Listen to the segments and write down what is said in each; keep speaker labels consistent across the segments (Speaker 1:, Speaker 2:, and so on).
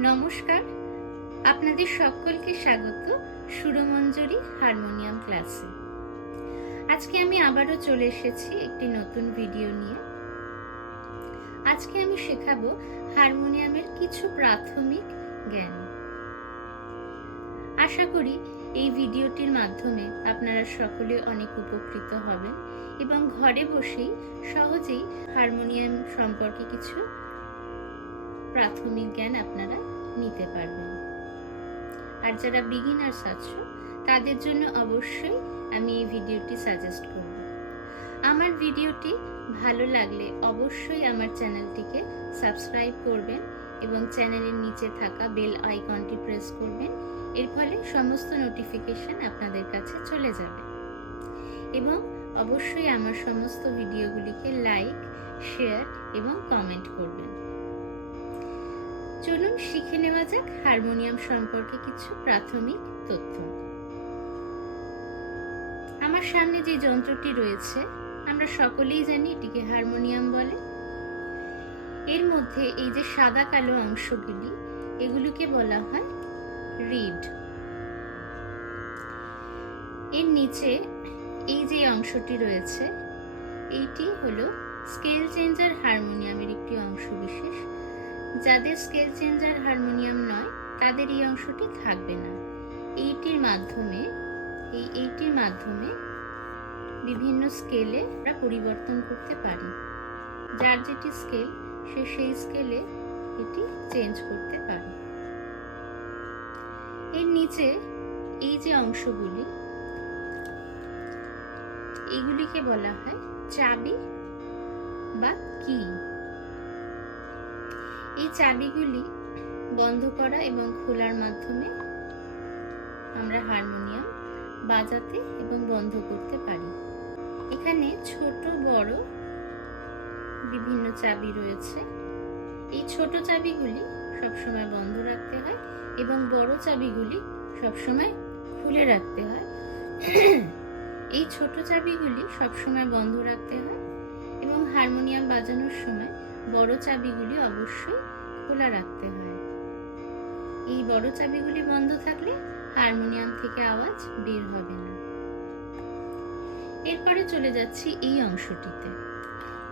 Speaker 1: নমস্কার। আপনাদের সকলকে স্বাগত সুরমঞ্জরি হারমোনিয়াম ক্লাসে। আজকে আমি আবারও চলে এসেছি একটি নতুন ভিডিও নিয়ে। আজকে আমি শেখাবো হারমোনিয়ামের কিছু প্রাথমিক জ্ঞান। আশা করি এই ভিডিওটির মাধ্যমে আপনারা সকলে অনেক উপকৃত হবেন এবং ঘরে বসেই সহজেই হারমোনিয়াম সম্পর্কে কিছু প্রাথমিক জ্ঞান আপনারা নিতে পারবেন। আর যারা বিগিনার্স আছো, তাদের জন্য অবশ্যই আমি এই ভিডিওটি সাজেস্ট করব। আমার ভিডিওটি ভালো লাগলে অবশ্যই আমার চ্যানেলটিকে সাবস্ক্রাইব করবেন এবং চ্যানেলের নিচে থাকা বেল আইকনটি প্রেস করবেন। এর ফলে সমস্ত নোটিফিকেশন আপনাদের কাছে চলে যাবে। এবং অবশ্যই আমার সমস্ত ভিডিওগুলিকে লাইক শেয়ার এবং কমেন্ট করবেন। চলুন শিখে নেওয়া যাক হারমোনিয়াম সম্পর্কে কিছু প্রাথমিক তথ্য। আমার সামনে যে যন্ত্রটি রয়েছে, আমরা সকলেই জানি এটিকে হারমোনিয়াম বলে। এর মধ্যে এই যে সাদা কালো অংশগুলি, এগুলিকে বলা হয় রিড। এর নিচে এই যে অংশটি রয়েছে, এইটি হলো স্কেল চেঞ্জার হারমোনিয়ামের একটি অংশ বিশেষ। যাদের স্কেল চেঞ্জার হারমোনিয়াম নয়, তাদের এই অংশটি থাকবে না। এইটির মাধ্যমে, এই এইটির মাধ্যমে বিভিন্ন স্কেলে আমরা পরিবর্তন করতে পারি। যার যেটি স্কেল সে সেই স্কেলে এটি চেঞ্জ করতে পারে। এর নিচে এই যে অংশগুলি, এগুলিকে বলা হয় চাবি বা কি এই চাবিগুলি বন্ধ করা এবং খোলার মাধ্যমে আমরা হারমোনিয়াম বাজাতে এবং বন্ধ করতে পারি। এখানে ছোট, বড় বিভিন্ন চাবি রয়েছে। এই ছোট চাবিগুলি সবসময় বন্ধ রাখতে হয় এবং বড় চাবিগুলি সবসময় খুলে রাখতে হয়। এই ছোট চাবিগুলি সবসময় বন্ধ রাখতে হয় এবং হারমোনিয়াম বাজানোর সময় বড় চাবিগুলি অবশ্যই খোলা রাখতে হয়। এই বড় চাবিগুলি বন্ধ থাকলে হারমোনিয়াম থেকে আওয়াজ বের হবে না। এরপরে চলে যাচ্ছি এই অংশটিতে।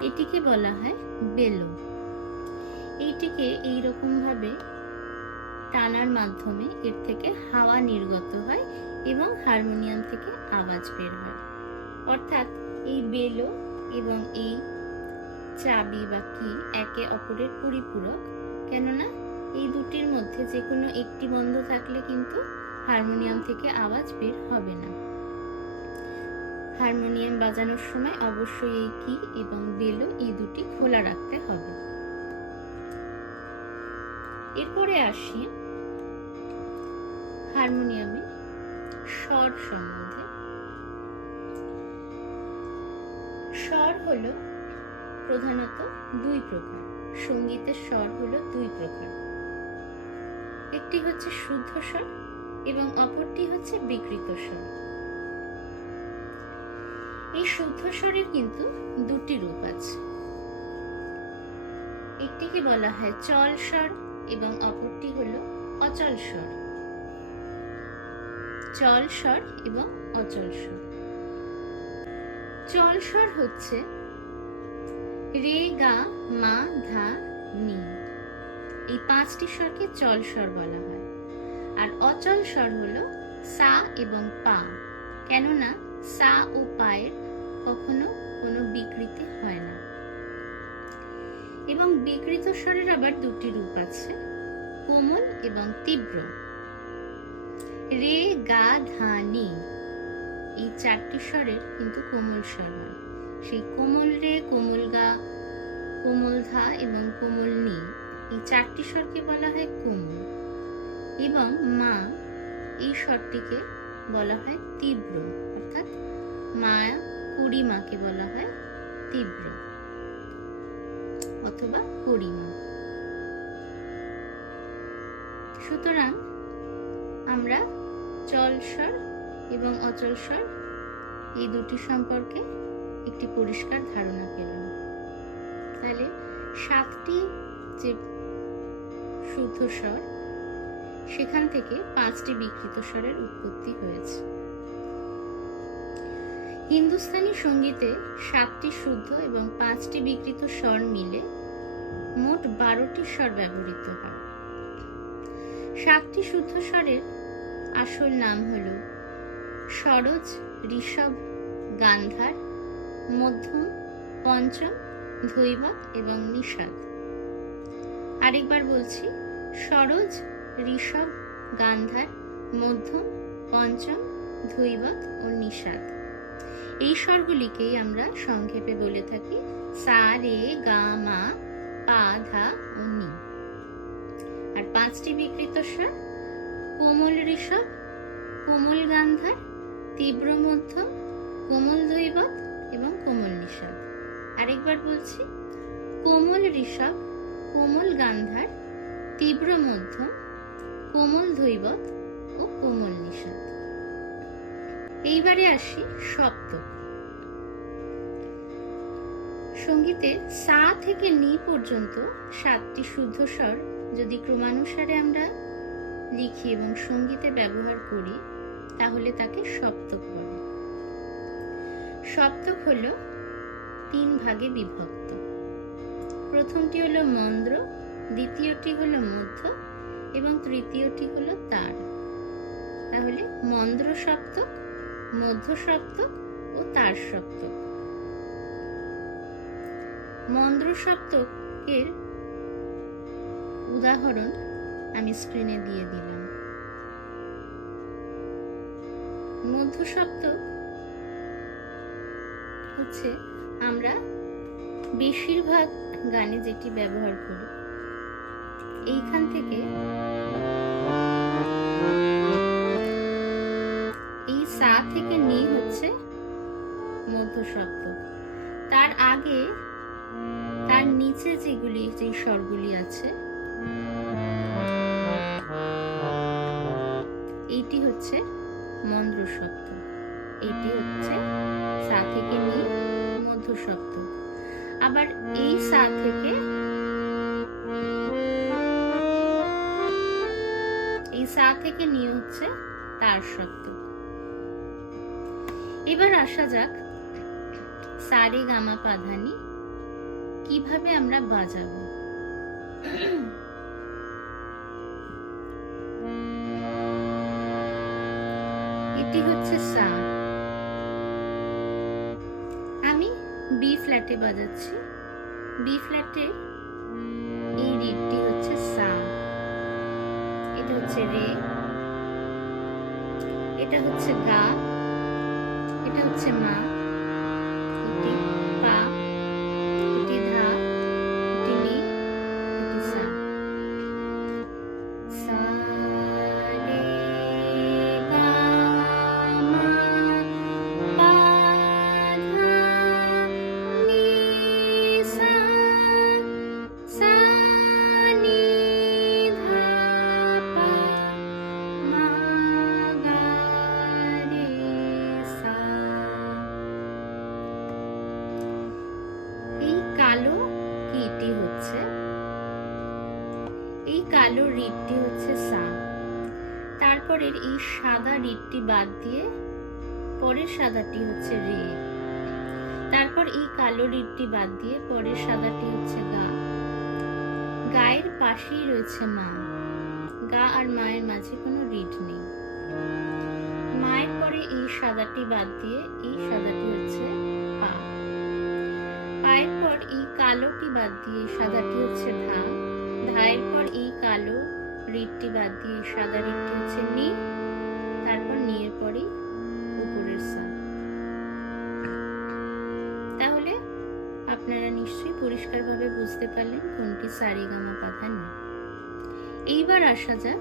Speaker 1: এটিকে বলা হয় বেলো। এইটিকে এইরকম ভাবে টানার মাধ্যমে এর থেকে হাওয়া নির্গত হয় এবং হারমোনিয়াম থেকে আওয়াজ বের হয়। অর্থাৎ এই বেলো এবং এই চাবি বা কি একে অপরের পরিপূরক, কেননা এই দুটির মধ্যে যে কোনো একটি বন্ধ থাকলে কিন্তু হারমোনিয়াম থেকে আওয়াজ বের হবে না। হারমোনিয়াম বাজানোর সময় অবশ্যই এই কি এবং বেলো এই দুটি খোলা রাখতে হবে। এরপরে আসি হারমোনিয়ামে স্বর সম্বন্ধে। স্বর হলো প্রধানত দুই প্রকার। সঙ্গীতের স্বর হলো দুই প্রকার। একটি হচ্ছে শুদ্ধ স্বর এবং অপরটি হচ্ছে বিকৃত স্বর। এই শুদ্ধ স্বরের কিন্তু দুটি রূপ আছে। একটিকে বলা হয় চল স্বর এবং অপরটি হল অচল স্বর। চল স্বর এবং অচল স্বর। চল স্বর হচ্ছে রে গা, মা, ধা, নি। এই পাঁচটি স্বরকে চল স্বর বলা হয়। আর অচল স্বর হলো সা এবং পা। কেননা সা ও পায়ের কখনো কোনো বিকৃতি হয় না। এবং বিকৃত স্বরের আবার দুটি রূপ আছে, কোমল এবং তীব্র। রে, গা, ধা, নি। এই চারটি স্বরের কিন্তু কোমল স্বর হয়। সেই কোমল রে, কোমল গা, কোমল ধা এবং কোমল নি। এই চারটি স্বরকে বলা হয় কোমল এবং মা এই স্বরটিকে বলা হয় তীব্র। অর্থাৎ মা কুড়ি মাকে বলা হয় তীব্র অথবা করিমা। সুতরাং আমরা চল স্বর এবং অচল স্বর এই দুটি সম্পর্কে একটি পরিষ্কার ধারণা পেলাম। তাহলে সাতটি যে শুদ্ধ স্বর, সেখান থেকে পাঁচটি বিকৃত স্বরের উৎপত্তি হয়েছে। হিন্দুস্তানি সঙ্গীতে সাতটি শুদ্ধ এবং পাঁচটি বিকৃত স্বর মিলে মোট বারোটি স্বর ব্যবহৃত হয়। সাতটি শুদ্ধ স্বরের আসল নাম হল সরোজ, ঋষভ, গান্ধার মধ্যম, পঞ্চম, ধৈবত এবং নিষাদ। আরেকবার বলছি, সরোজ, ঋষভ, গান্ধার, মধ্যম, পঞ্চম, ধৈবত ও নিষাদ। এই স্বরগুলিকেই আমরা সংক্ষেপে বলে থাকি, সা, রে, গা, মা, পা, ধা ও নি। আর পাঁচটি বিকৃত স্বর, কোমল ঋষভ, কোমল গান্ধার, তীব্র মধ্যম, কোমল দৈবত নিষাদ আরেকবার বলছি, কোমল ঋষভ, কোমল গান্ধার, তীব্র মধ্যম, কোমল ধৈবত ও কোমল নিষাদ এইবারে আসি সপ্তক। সঙ্গীতে সা থেকে নি পর্যন্ত সাতটি শুদ্ধ স্বর যদি ক্রমানুসারে আমরা লিখি এবং সঙ্গীতে ব্যবহার করি, তাহলে তাকে সপ্তক বলে। সপ্তক হল তিন ভাগে বিভক্ত। প্রথমটি হলো মন্দ্র, দ্বিতীয়টি হলো মধ্য এবং তৃতীয়টি হলো তার। তাহলে মন্দ্র সপ্তক, মধ্য সপ্তক ও তার সপ্তক। মন্দ্র সপ্তকের উদাহরণ আমি স্ক্রিনে দিয়ে দিলাম। মধ্য সপ্তক হচ্ছে আমরা বেশিরভাগ গানে যেটি ব্যবহার করি, এইখান থেকে এই সা থেকে নি হচ্ছে মধ্য তার আগে তার নিচে যেগুলি যে স্বরগুলি আছে সপ্তক আবার এই সা থেকে এই সা থেকে নি হচ্ছে তার সপ্তক এবার আসা যাক সারে গামা পাধানি কীভাবে আমরা বাজাবো। এটি হচ্ছে সা। বি ফ্ল্যাটে বাজাচ্ছি। বি ফ্ল্যাটে এই রিডটি হচ্ছে সা এটা হচ্ছে রে। এটা হচ্ছে গা। এটা হচ্ছে মা। সাদা রিডটি বাদ দিয়ে পরের সাদাটি হচ্ছে রে তারপর এই কালো রিডটি বাদ দিয়ে পরের সাদাটি হচ্ছে গা। গায়ের পাশেই রয়েছে মা। গা আর মায়ের মাঝে কোনো রিড নেই। মায়ের পরে এই সাদাটি বাদ দিয়ে এই সাদাটি হচ্ছে পা। পায়ের পর এই কালোটি বাদ দিয়ে সাদাটি হচ্ছে ধা ধায়ের পর এই কালো রিটটি বাদ দিয়ে সাদা রিটটি হচ্ছে নি। তারপর নিয়ের পরেই উপরের সা তাহলে আপনারা নিশ্চয়ই পরিষ্কারভাবে বুঝতে পারলেন কোনটি পাধা এইবার আসা যাক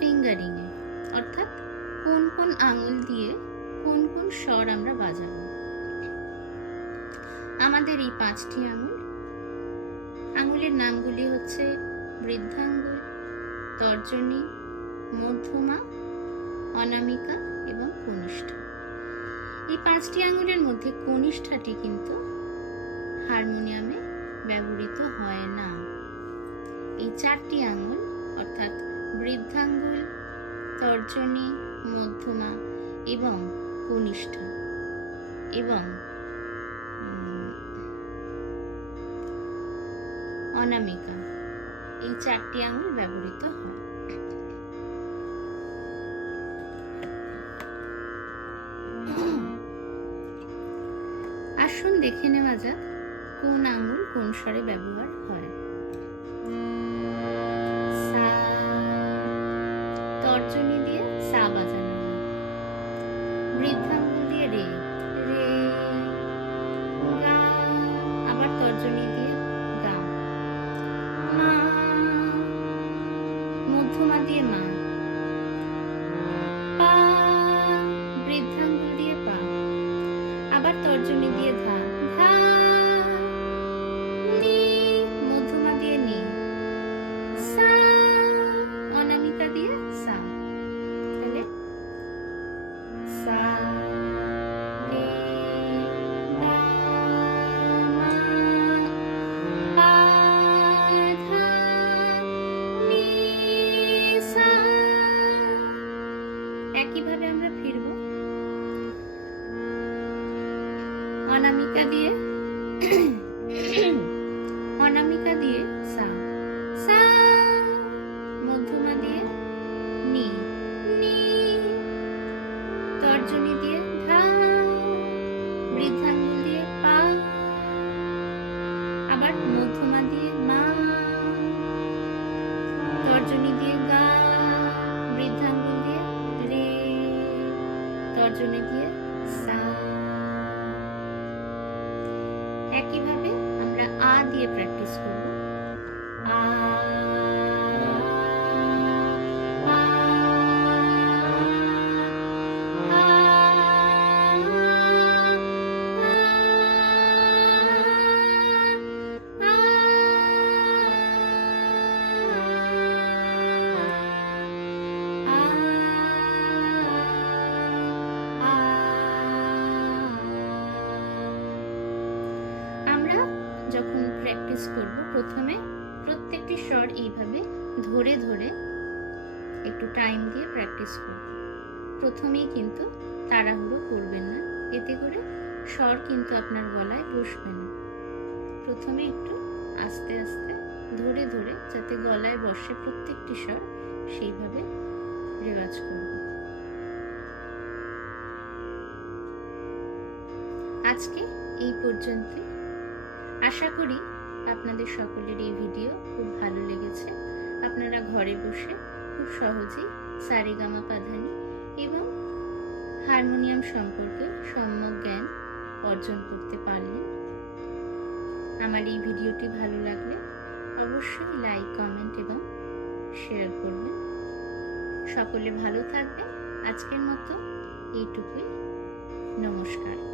Speaker 1: ফিঙ্গারিং এ, অর্থাৎ কোন কোন আঙুল দিয়ে কোন কোন স্বর আমরা বাজাবো। আমাদের এই পাঁচটি আঙুল, আঙুলের নামগুলি হচ্ছে বৃদ্ধাঙ্গুল, তর্জনী, মধ্যমা অনামিকা এবং কনিষ্ঠ। এই পাঁচটি আঙুলের মধ্যে কনিষ্ঠাটি কিন্তু হারমোনিয়ামে ব্যবহৃত হয় না। এই চারটি আঙুল, অর্থাৎ বৃদ্ধাঙ্গুল, তর্জনী, মধ্যমা এবং কনিষ্ঠ এবং অনামিকা, এই চারটি আঙুল ব্যবহৃত হয়। দেখে নেওয়া যাক কোন আঙুল কোন স্বরে ব্যবহার হয়। আমরা ফিরবো। অনামিকা দিয়ে অনামিকা দিয়ে সা। তর্জনী আবার মা। তর্জনী দিয়ে গা। রে তর্জনী দিয়ে সা একইভাবে আমরা আ দিয়ে প্র্যাকটিস করব। আ, প্র্যাকটিস করব। প্রথমে প্রত্যেকটি স্বর এইভাবে ধরে ধরে একটু টাইম দিয়ে প্র্যাকটিস করব। প্রথমেই কিন্তু তাড়াহুড়ো করবেন না। এতে করে স্বর কিন্তু আপনার গলায় বসবে না। প্রথমে একটু আস্তে আস্তে ধরে ধরে যাতে গলায় বসে প্রত্যেকটি স্বর সেইভাবে রেওয়াজ করব। আজকে এই পর্যন্তই। আশা করি আপনাদের সকলের এই ভিডিও খুব ভালো লেগেছে। আপনারা ঘরে বসে খুব সহজেই সারেগামা পাধানি এবং হারমোনিয়াম সম্পর্কে সম্যক জ্ঞান অর্জন করতে পারলেন। আমার এই ভিডিওটি ভালো লাগলে অবশ্যই লাইক, কমেন্ট এবং শেয়ার করবেন। সকলে ভালো থাকবেন। আজকের মতো এইটুকুই। নমস্কার।